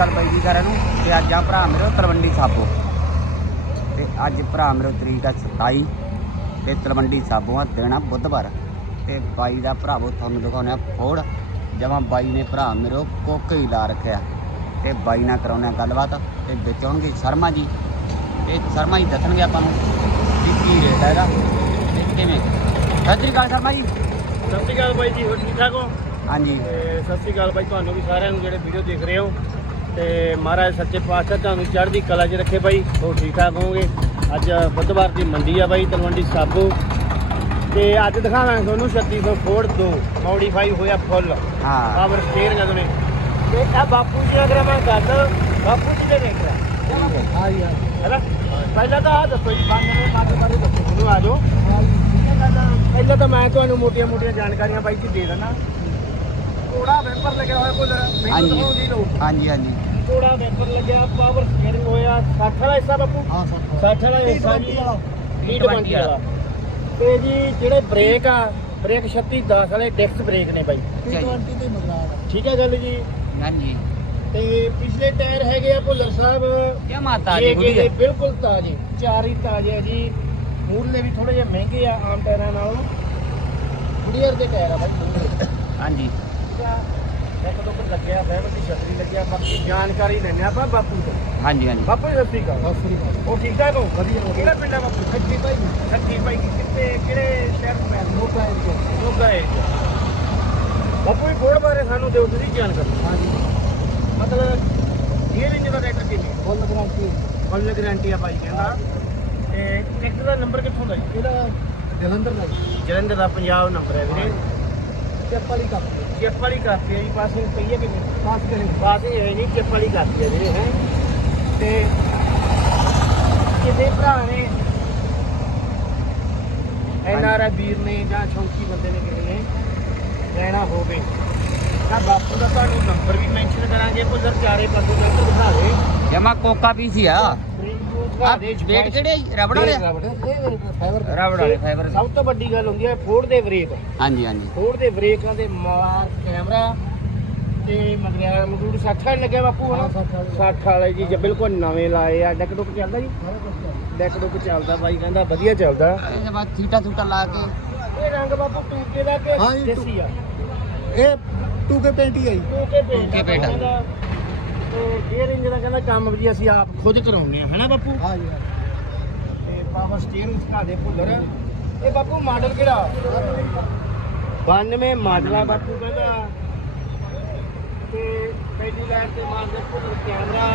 ਅਕਾਲ ਬਾਈ ਜੀ ਸਾਰਿਆਂ ਨੂੰ ਤੇ ਅੱਜ ਆ ਭਰਾ ਮੇਰੇ ਤਲਵੰਡੀ ਸਾਬੋ। ਤੇ ਅੱਜ ਭਰਾ ਮੇਰੇ ਤਰੀਕ ਆ 27 ਤੇ ਤਲਵੰਡੀ ਸਾਬੋ ਆ ਆ ਬੁੱਧਵਾਰ। ਤੇ ਬਾਈ ਦਾ ਭਰਾਵੋ ਤੁਹਾਨੂੰ ਦਿਖਾਉਂਦੇ ਆ ਫੋੜ। ਜਮਾਂ ਬਾਈ ਨੇ ਭਰਾ ਮੇਰੇ ਕੋਕੇ ਹੀ ਲਾ ਰੱਖਿਆ। ਤੇ ਬਾਈ ਨਾਲ ਕਰਾਉਂਦੇ ਆ ਗੱਲਬਾਤ। ਤੇ ਵਿੱਚ ਆਉਣਗੇ ਸ਼ਰਮਾ ਜੀ। ਤੇ ਸ਼ਰਮਾ ਜੀ ਦੱਸਣਗੇ ਆਪਾਂ ਨੂੰ ਵੀ ਕੀ ਰੇਟ ਹੈਗਾ ਤੇ ਕਿਵੇਂ? ਸਤਿ ਸ਼੍ਰੀ ਅਕਾਲ ਸ਼ਰਮਾ ਜੀ। ਸਤਿ ਸ਼੍ਰੀ ਅਕਾਲ ਬਾਈ ਜੀ ਹੋਰ ਠੀਕ ਠਾਕ ਹੋ? ਹਾਂਜੀ। ਸਤਿ ਸ਼੍ਰੀ ਅਕਾਲ ਬਾਈ ਤੁਹਾਨੂੰ ਵੀ ਸਾਰਿਆਂ ਨੂੰ ਜਿਹੜੇ ਵੀਡੀਓ ਦੇਖ ਰਹੇ ਹੋ। ਤੇ ਮਹਾਰਾਜ ਸੱਚੇ ਪਾਤਸ਼ਾਹ ਤੁਹਾਨੂੰ ਚੜ੍ਹਦੀ ਕਲਾ 'ਚ ਰੱਖੇ ਬਾਈ ਹੋਰ ਠੀਕ ਠਾਕ ਹੋਵੋਗੇ? ਅੱਜ ਬੁੱਧਵਾਰ ਦੀ ਮੰਡੀ ਆ ਬਾਈ ਤਲਵੰਡੀ ਸਾਬੋ। ਤੇ ਅੱਜ ਦਿਖਾਵਾਂਗੇ ਤੁਹਾਨੂੰ 3600 ਫੋਰਡ 2 ਮੋਡੀਫਾਈ ਹੋਇਆ ਫੁੱਲ। ਹਾਂ। ਪਾਵਰ ਸਟੇਅਰ ਜਦੋਂ ਨੇ ਤੇ ਆ ਬਾਪੂ ਜੀ ਅਗਰ ਮੈਂ ਗੱਲ ਬਾਪੂ ਜੀ ਦੇ ਦੇਖ ਰਿਹਾ ਹਾਂ ਯਾਰ ਹੈਨਾ? ਪਹਿਲਾਂ ਤਾਂ ਆ ਦੱਸੋ ਜੀ ਬੰਦ ਨੇ ਬੰਦ ਬਾਰੇ ਦੱਸੋ ਮੈਨੂੰ ਆ ਜਾਓ। ਪਹਿਲਾਂ ਤਾਂ ਮੈਂ ਤੁਹਾਨੂੰ ਮੋਟੀਆਂ ਮੋਟੀਆਂ ਜਾਣਕਾਰੀਆਂ ਬਾਈ ਜੀ ਦੇ ਦਿੰਦਾ। ਕੋੜਾ ਵੈਂਪਰ ਲੱਗਿਆ ਹੋਇਆ ਮੈਨੂੰ ਹਾਂਜੀ। ਦਿਖਾਉਂਦੀ ਲੋ ਹਾਂਜੀ ਹਾਂਜੀ। ਕੋੜਾ ਵੈਂਪਰ ਲੱਗਿਆ ਪਾਵਰ ਸਟੀਅਰਿੰਗ ਹੋਇਆ 60 ਵਾਲਾ ਹਿੱਸਾ ਬਾਪੂ। ਹਾਂ 60 ਵਾਲਾ। ਹਿੱਸਾ ਜੀ। 20 ਵਾਲਾ। ਤੇ ਜੀ ਜਿਹੜੇ ਬ੍ਰੇਕ ਆ ਬ੍ਰੇਕ 36 10 ਵਾਲੇ ਡਿਸਕ ਬ੍ਰੇਕ ਨੇ ਬਾਈ। T20 ਦੇ ਮਗਰਾੜ ਠੀਕ ਹੈ ਗੱਲ ਜੀ? ਹਾਂਜੀ। ਤੇ ਪਿਛਲੇ ਟਾਇਰ ਹੈਗੇ ਆ ਭੁੱਲਰ ਸਾਹਿਬ। ਕੀ ਮਾਤਾ ਇਹ ਜੀ ਹੈਗੇ ਬਿਲਕੁਲ ਤਾਜ਼ੇ ਚਾਰ ਹੀ ਤਾਜ਼ੇ ਆ ਜੀ। ਮੂਰਲੇ ਵੀ ਥੋੜੇ ਜਿਹੇ ਮਹਿੰਗੇ ਆ ਆਮ ਟਾਇਰਾਂ ਨਾਲੋਂ। ਗੁੜੀਅਰ ਦੇ ਟਾਇਰ ਆ ਬਾਈ ਹਾਂਜੀ। ਠੀਕ ਆ। ਇੱਕ ਦੋ ਕੁ ਲੱਗਿਆ ਫੈਵਰ ਦੀ ਛਤਰੀ ਲੱਗਿਆ ਬਾਕੀ ਜਾਣਕਾਰੀ ਲੈਣੇ ਆਪਾਂ ਬਾਪੂ ਤੋਂ। ਹਾਂਜੀ ਹਾਂਜੀ। ਬਾਪੂ ਜੀ ਸਤਿ ਸ਼੍ਰੀ ਅਕਾਲ। ਉਹ ਠੀਕ ਠਾਕ ਹੋ? ਵਧੀਆ, ਵਧੀਆ। ਕਿਹੜਾ ਪਿੰਡ ਆ ਬਾਪੂ? ਸੱਚੀ ਭਾਈ। ਸੱਚੀ ਭਾਈ ਕਿੱਥੇ ਕਿਹੜੇ ਸ਼ਹਿਰ ਤੋਂ ਮੈਂ ਲੋਕਾਂ ਦੇ ਲੋਗਾ ਹੈ ਬਾਪੂ ਜੀ ਫੋੜ ਬਾਰੇ ਸਾਨੂੰ ਦਿਓ ਤੁਸੀਂ ਜਾਣਕਾਰੀ। ਹਾਂਜੀ। ਮਤਲਬ ਇਹ ਰੇਂਜ ਦਾ ਰੇਟ ਕਿੰਨੀ ਫੁੱਲ ਗਾਰੰਟੀ ਫੁੱਲ ਗਾਰੰਟੀ ਆ ਭਾਈ ਕਹਿੰਦਾ। ਤੇ ਟਰੈਕਟਰ ਦਾ ਨੰਬਰ ਕਿੱਥੋਂ ਦਾ ਜੀ ਇਹਦਾ ਜਲੰਧਰ ਦਾ ਜਲੰਧਰ ਦਾ ਪੰਜਾਬ ਨੰਬਰ ਹੈ ਵੀਰੇ। ਚੱਪ ਵਾਲੀ ਕੱਪ ਚਿੱਪ ਵਾਲੀ ਕਾਪੀ ਹੈ ਜੀ ਪਾਸਿੰਗ ਪਈ ਹੈ ਕਿੰਨੀ ਪਾਸ ਕਰੇ ਪਾਸਿੰਗ ਹੈ ਨਹੀਂ ਚਿੱਪ ਵਾਲੀ ਕਾਪੀ ਹੈ ਵੀਰੇ ਹੈ। ਤੇ ਕਿਤੇ ਭਰਾ ਨੇ ਐਨਆਰਆ ਵੀਰ ਨੇ ਜਾਂ ਸ਼ੌਂਕੀ ਬੰਦੇ ਨੇ ਕਿਸੇ ਨੇ ਲੈਣਾ ਹੋਵੇ। ਤਾਂ ਬਾਪੂ ਦਾ ਤੁਹਾਨੂੰ ਨੰਬਰ ਵੀ ਮੈਂਸ਼ਨ ਕਰਾਂਗੇ ਉਧਰ ਚਾਰੇ ਪਾਸੇ ਨੰਬਰ ਦਿਖਾ ਦੇ। ਜਮਾ ਕੋਕਾ ਪੀਸ ਹੀ ਆ। ਆ ਆ ਵੇਟ ਕਿਹੜੇ ਆ? ਰਬੜ ਵਾਲੇ ਆ? ਫਾਈਬਰ ਰਬੜ ਵਾਲੇ ਫਾਈਬਰ ਸਭ ਤੋਂ ਵੱਡੀ ਗੱਲ ਹੁੰਦੀ ਹੈ ਫੋਰਡ ਦੇ ਬ੍ਰੇਕ। ਹਾਂਜੀ ਹਾਂਜੀ। ਫੋਰਡ ਦੇ ਬ੍ਰੇਕਾਂ ਦੇ ਮਾਰ ਕੈਮਰਾ ਤੇ ਮਗਰਿਆ ਮਜ਼ਦੂਰ 60 ਵਾਲਾ ਲੱਗਿਆ ਬਾਪੂ ਹਾਂ, ਹਨਾ 60 ਵਾਲਾ। 60 ਵਾਲੇ ਜੀ ਜੇ ਬਿਲਕੁਲ ਨਵੇਂ ਲਾਏ ਆ। ਡੈਕ ਡੁੱਕ ਚੱਲਦਾ ਜੀ? ਡੈਕ ਡੁੱਕ ਚੱਲਦਾ ਬਾਈ ਕਹਿੰਦਾ ਵਧੀਆ ਚੱਲਦਾ। ਇਹ ਜਮਾ ਥੀਟਾ ਥੂਟਾ ਲਾ ਕੇ। ਇਹ ਰੰਗ ਬਾਪੂ ਟੂਕੇ ਦਾ ਕਿ ਹਾਂ ਜੀ, ਦੇਸੀ ਆ? ਇਹ 2K ਪੈਂਟ ਹੀ ਆਈ two K pant two K pant ਆ। ਕਹਿੰਦਾ ਤੇ ਗੇਅਰ ਇੰਜ ਦਾ ਕਹਿੰਦਾ ਕੰਮ ਵੀ ਅਸੀਂ ਆਪ ਖੁਦ ਕਰਾਉਂਦੇ ਆ ਹਨਾ ਬਾਪੂ? ਹਾਂ ਜੀ ਤੇ ਪਾਵਰ ਸਟੀਅਰਿੰਗ ਦਿਖਾ ਦੇ ਭੁੱਲਰ। ਇਹ ਬਾਪੂ ਮਾਡਲ ਕਿਹੜਾ? 92 ਮਾਡਲ ਆ ਬਾਪੂ। ਕਹਿੰਦਾ ਤੇ ਪਹਿਲੀ ਲਾਈਨ ਤੇ ਮਾਰਦੇ ਭੁੱਲਰ ਕੈਮਰਾ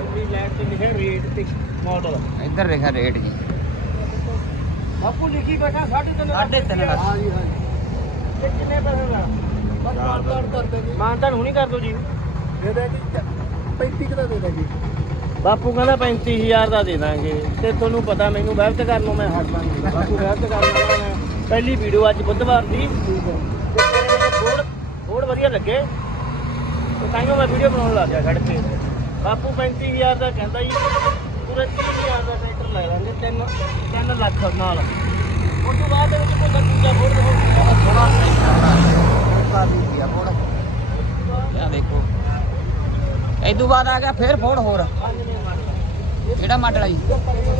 ਅਗਲੀ ਲਾਈਨ ਤੇ ਲਿਖਿਆ ਰੇਟ ਤੇ ਮਾਡਲ ਇੱਧਰ ਦੇਖਾ ਰੇਟ ਜੀ। ਬਾਪੂ ਲਿਖੀ ਬੈਠਾ 3.5 ਸਾਢੇ ਤਿੰਨ ਲੱਖ। ਹਾਂ ਜੀ ਹਾਂ ਜੀ। ਤੇ ਕਿੰਨੇ ਪੈਸੇ ਦਾ? ਬਸ ਮਾਰ ਮਾਰ ਕਰਦੇ ਜੀ। ਮਾਨਤਾਨ ਹੁਣੀ ਕਰ ਦੋ ਜੀ। ਦੇ ਦੇ ਜੀ 35 ਦਾ ਦੇ ਦੇ ਜੀ ਬਾਪੂ ਕਹਿੰਦਾ 35000 ਦਾ ਦੇ ਦਾਂਗੇ। ਤੇ ਤੁਹਾਨੂੰ ਪਤਾ ਮੈਨੂੰ ਵੈਬਤ ਕਰਨ ਨੂੰ ਮੈਂ ਹਟਦਾ ਨਹੀਂ। ਬਾਪੂ ਵੈਬਤ ਕਰਨ ਵਾਲਾ ਮੈਂ ਪਹਿਲੀ ਵੀਡੀਓ ਅੱਜ ਬੁੱਧਵਾਰ ਦੀ। ਠੀਕ ਹੈ। ਬੋਰਡ ਬੋਰਡ ਵਧੀਆ ਲੱਗੇ। ਤੇ ਤਾਂ ਹੀ ਮੈਂ ਵੀਡੀਓ ਬਣਾਉਣ ਲੱਗ ਗਿਆ ਖੜ ਕੇ। ਬਾਪੂ 35000 ਦਾ ਕਹਿੰਦਾ ਜੀ ਪੂਰੇ 30000 ਦਾ ਟਰੈਕਟਰ ਲੈ ਲਾਂਗੇ 3 3 ਲੱਖ ਨਾਲ। ਉਸ ਤੋਂ ਬਾਅਦ ਦੇ ਵਿੱਚ ਕੋਈ ਦੂਜਾ ਬੋਰਡ ਹੋਊਗਾ ਥੋੜਾ ਕੋਕਾ ਪੀਸ ਆ ਫੋੜ ਇਹ ਦੇਖੋ। ਇਦੋਂ ਬਾਅਦ ਆ ਗਿਆ ਫੇਰ ਫੋੜ ਹੋਰ। ਕਿਹੜਾ ਮਾਡਲ ਆ ਜੀ?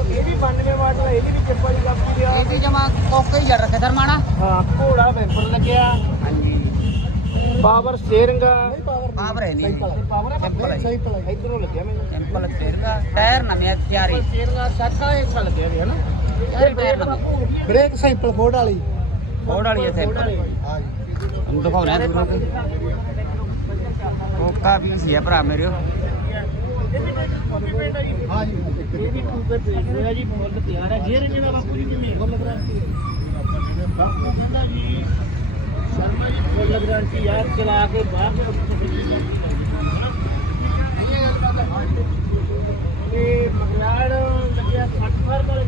ਇਹ ਵੀ 92 ਮਾਡਲ ਹੈ ਇਹ ਵੀ ਚੱਪਾ ਦੀ ਕਾਪੀ ਆ ਇਹ ਵੀ ਜਮਾ ਕੋਕਾ ਹੀ ਜੜ ਰੱਖਿਆ ਧਰਮਾਣਾ। ਹਾਂ ਘੋੜਾ ਵੈਂਪਰ ਲੱਗਿਆ। ਹਾਂਜੀ। ਪਾਵਰ ਸਟੀਅਰਿੰਗ ਪਾਵਰ ਹੈ ਨਹੀਂ। ਹੈ ਪਾਵਰ ਹੈ ਸਿੰਪਲ ਹੈ। ਸਾਈਕਲ ਹੈ। ਇਧਰੋਂ ਲੱਗਿਆ ਮੈਨੂੰ। ਸਿੰਪਲ ਸਟੇਰਿੰਗ ਟਾਇਰ ਨਵੇਂ ਚਾਰੇ ਸਟੀਅਰਿੰਗ 60 ਹਿੱਸਾ ਲੱਗਿਆ ਵੀ ਹਨਾ ਚਾਰੇ ਟਾਇਰ ਨਵੇਂ। ਬ੍ਰੇਕ ਸਾਈਕਲ ਫੋਰਡ ਵਾਲੀ। ਫੋੜ ਵਾਲੀ ਹੈ ਸਿੰਪਲ। ਹਾਂ ਜੀ। ਤੁਹਾਨੂੰ ਦਿਖਾਉਣਾ ਹੈ। ਦੂਰੋਂ ਤੇ ਕੋਕਾ ਭਰਾ ਮੇਰੇ ਹਾਂ ਸ਼ਰਮਾ ਜੀ ਫੁੱਲ ਗਾਰੰਟੀ ਯਾਰ ਚਲਾ ਕੇ ਬਾਹਰ ਇਹ ਮਗਲਾੜ ਲੱਗਿਆ 60 ਫਰ ਵਾਲੇ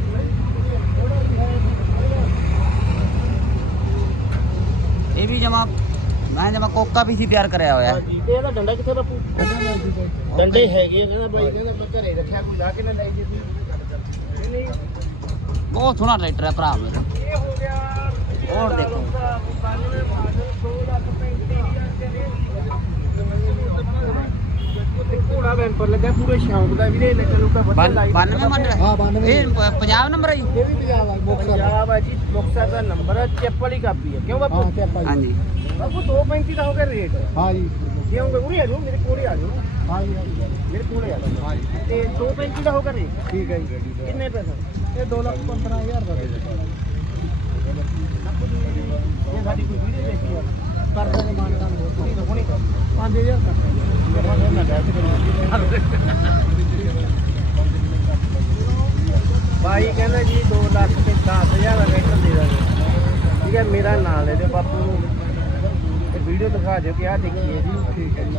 ਇਹ ਵੀ ਜਮਾ ਕੋਕਾ ਪੀਸ ਹੀ ਤਿਆਰ ਕਰਿਆ ਹੋਇਆ। ਹੈ ਹਾਂਜੀ ਤੇ ਇਹਦਾ ਡੰਡਾ ਕਿੱਥੇ ਬਾਪੂ? ਡੰਡੇ ਹੈਗੇ ਆ, ਕਹਿੰਦਾ ਬਾਈ ਕਹਿੰਦਾ ਮੈਂ ਘਰੇ ਰੱਖਿਆ ਕੋਈ ਲਾ ਕੇ ਨਾ ਲੈ ਜੇ ਨਹੀਂ ਨਹੀਂ ਬਹੁਤ ਸੋਹਣਾ ਟਰੈਕਟਰ ਹੈ ਭਰਾ ਮੇਰਾ। ਇਹ ਹੋ ਗਿਆ ਹੋਰ ਦੇਖੋ। 92 ਮਾਡਲ 2 ਲੱਖ 35000 ਦੇ ਰੇਂਜ ਦੀ ਘੋੜਾ ਬੈਂਪਰ ਲੱਗਾ ਪੂਰੇ ਸ਼ੌਂਕ ਦਾ ਵੀਰੇ ਲੱਗਾ ਲੁੱਕਾ ਵਧੀਆ ਲਾਈ 92 ਮੰਨ ਹਾਂ 92 ਇਹ ਪੰਜਾਬ ਨੰਬਰ ਹੈ ਜੀ। ਇਹ ਵੀ ਪੰਜਾਬ ਆ ਮੁਕਤਸਰ ਪੰਜਾਬ ਆ ਜੀ ਮੁਕਤਸਰ ਦਾ ਨੰਬਰ ਹੈ ਚੈੱਪ ਵਾਲੀ ਕਾਪੀ ਹੈ ਕਿਉਂ ਬਾਪੂ? ਹਾਂ ਤੇ ਹਾਂਜੀ। ਬਾਪੂ 235 ਦਾ ਹੋ ਗਿਆ ਰੇਟ ਹਾਂ ਜੀ। ਜੇ ਹੋਗੇ ਉਰੇ ਆ ਜਾਓ ਮੇਰੇ ਕੋਲੇ ਆ ਜਾਓ। ਹਾਂ ਜੀ ਹਾਂ ਜੀ। ਮੇਰੇ ਕੋਲੇ ਆ ਜਾਓ। ਹਾਂ ਜੀ। ਤੇ 235 ਦਾ ਹੋ ਗਿਆ ਰੇਟ ਠੀਕ ਹੈ ਜੀ। ਕਿੰਨੇ ਪੈਸੇ? ਇਹ 2 ਲੱਖ 15000 ਦਾ ਦੇ ਦੇ ਇਹ ਸਾਡੀ ਕੋਈ ਵੀਡੀਓ ਦੇਖੀ ਆ ਕਰ ਦਾਂਗੇ ਮਾਨਤਾਨ ਤੁਸੀਂ ਤਾਂ ਹੁਣੇ 5000 ਕਰ ਬਾਈ ਕਹਿੰਦਾ ਜੀ 2 ਲੱਖ ਤੇ 10000 ਦਾ ਰੇਟ ਦੇ ਦਾਂਗੇ। ਠੀਕ ਹੈ ਮੇਰਾ ਨਾਮ ਲੈ ਦਿਓ ਬਾਪੂ ਨੂੰ। ਤੇ ਵੀਡੀਓ ਦਿਖਾ ਦਿਓ ਕਿ ਆਹ ਦੇਖੀਏ ਜੀ। ਠੀਕ ਹੈ ਜੀ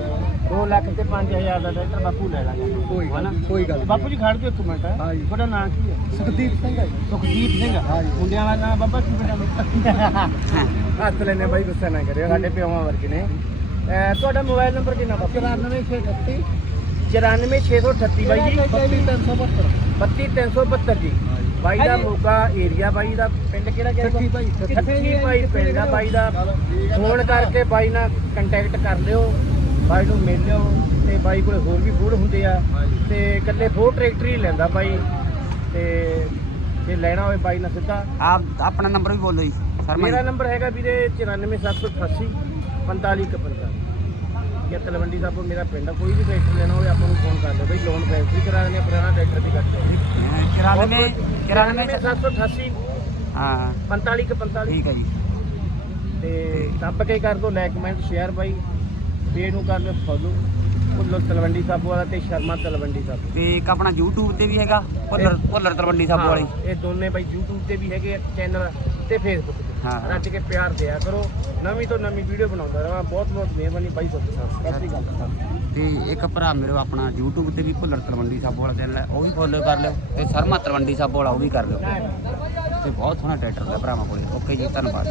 2 ਲੱਖ ਤੇ 5000 ਦਾ ਟਰੈਕਟਰ ਬਾਪੂ ਲੈ ਲਾਂਗੇ। ਕੋਈ ਹਨਾ? ਕੋਈ ਗੱਲ। ਬਾਪੂ ਜੀ ਖੜ ਜਾਓ ਇੱਕ ਮਿੰਟ। ਤੁਹਾਡਾ ਨਾਮ ਕੀ ਹੈ? ਸੁਖਦੀਪ ਸਿੰਘ ਹੈ ਸੁਖਜੀਤ ਸਿੰਘ। ਹਾਂ। ਮੁੰਡਿਆਂ ਵਾਲਾ ਨਾਮ ਬਾਬਾ ਕੀ ਬਣਾ ਹੱਥ ਲੈਣੇ ਬਾਈ ਗੁੱਸਾ ਨਾ ਕਰਿਓ ਸਾਡੇ ਪਿਓਾਂ ਵਰਗੇ ਨੇ। ਤੁਹਾਡਾ ਮੋਬਾਈਲ ਨੰਬਰ ਕਿੰਨਾ ਬਾਪੂ? 94638 94638 ਬਾਈ ਜੀ। 32372 32372 ਜੀ। ਬਾਈ ਦਾ ਮੋਗਾ ਏਰੀਆ ਬਾਈ ਦਾ ਪਿੰਡ ਕਿਹੜਾ ਕਿਹੜਾ ਠੱਠੀ ਭਾਈ, ਠੱਠੀ। ਠੱਠੀ ਭਾਈ ਪਿੰਡ ਦਾ ਬਾਈ ਦਾ। ਫੋਨ ਕਰਕੇ ਬਾਈ ਨਾਲ ਕੰਟੈਕਟ ਕਰ ਲਿਓ। ਬਾਈ ਨੂੰ ਮਿਲ ਲਿਓ ਤੇ ਬਾਈ ਕੋਲੇ ਹੋਰ ਵੀ ਫੂਡ ਹੁੰਦੇ ਆ। ਤੇ ਇਕੱਲੇ ਫੋਰ ਟਰੈਕਟਰ ਹੀ ਲੈਂਦਾ ਬਾਈ। ਤੇ ਜੇ ਲੈਣਾ ਹੋਵੇ ਬਾਈ ਨਾਲ ਸਿੱਧਾ। ਆਪ ਆਪਣਾ ਨੰਬਰ ਵੀ ਬੋਲੋ ਜੀ ਮੇਰਾ ਨੰਬਰ ਹੈਗਾ ਵੀਰੇ 94788 4545 ਇਹ ਤਲਵੰਡੀ ਸਾਹਿਬ ਮੇਰਾ ਪਿੰਡ ਆ ਕੋਈ ਵੀ ਟਰੈਕਟਰ ਲੈਣਾ ਹੋਵੇ ਆਪਾਂ ਨੂੰ ਫੋਨ ਕਰ ਲਿਓ ਬਈ ਲੋਨ ਫੈਕਟਰੀ ਕਰਾ ਦਿੰਦੇ ਆ ਪੁਰਾਣਾ ਟਰੈਕਟਰ ਦੀ ਕੱਟ ਲਓ 94 94 94788 ਹਾਂ। 4545 ਠੀਕ ਹੈ ਜੀ। ਤੇ ਦੱਬ ਕੇ ਕਰ ਦੋ ਲਾਈਕ ਕਮੈਂਟ ਸ਼ੇਅਰ ਬਾਈ। ਪੇਜ ਨੂੰ ਕਰ ਲਿਓ ਫੋਲੋ ਭੁੱਲਰ ਤਲਵੰਡੀ ਸਾਬੋ ਵਾਲਾ ਤੇ ਸ਼ਰਮਾ ਤਲਵੰਡੀ ਸਾਬੋ ਤੇ ਇੱਕ ਆਪਣਾ YouTube ਤੇ ਵੀ ਹੈਗਾ ਭੁੱਲਰ ਭੁੱਲਰ ਤਲਵੰਡੀ ਸਾਬੋ ਵਾਲੀ। ਇਹ ਦੋਨੇ ਬਾਈ YouTube ਤੇ ਵੀ ਹੈਗੇ ਚੈਨਲ ਤੇ Facebook ਤੇ। ਹਾਂ। ਰੱਜ ਕੇ ਪਿਆਰ ਦਿਆ ਕਰੋ। ਨਵੀਂ ਤੋਂ ਨਵੀਂ ਵੀਡੀਓ ਬਣਾਉਂਦਾ ਰਹਾਂ। ਬਹੁਤ ਬਹੁਤ ਮਿਹਰਬਾਨੀ ਬਾਈ ਤੁਹਾਡੇ ਨਾਲ। ਸਤਿ ਸ਼੍ਰੀ ਅਕਾਲ ਤੇ ਇੱਕ ਭਰਾ ਮੇਰੇ ਆਪਣਾ YouTube ਤੇ ਵੀ ਭੁੱਲਰ ਤਲਵੰਡੀ ਸਾਬੋ ਵਾਲਾ ਚੈਨਲ ਹੈ ਉਹ ਵੀ ਫੋਲੋ ਕਰ ਲਿਓ ਤੇ ਸ਼ਰਮਾ ਤਲਵੰਡੀ ਸਾਬੋ ਵਾਲਾ ਉਹ ਵੀ ਕਰ ਲਿਓ। ਤੇ ਬਹੁਤ ਸੋਹਣਾ ਟਰੈਕਟਰ ਦਾ ਭਰਾਵਾਂ ਕੋਲੇ। ਓਕੇ ਜੀ ਧੰਨਵਾਦ।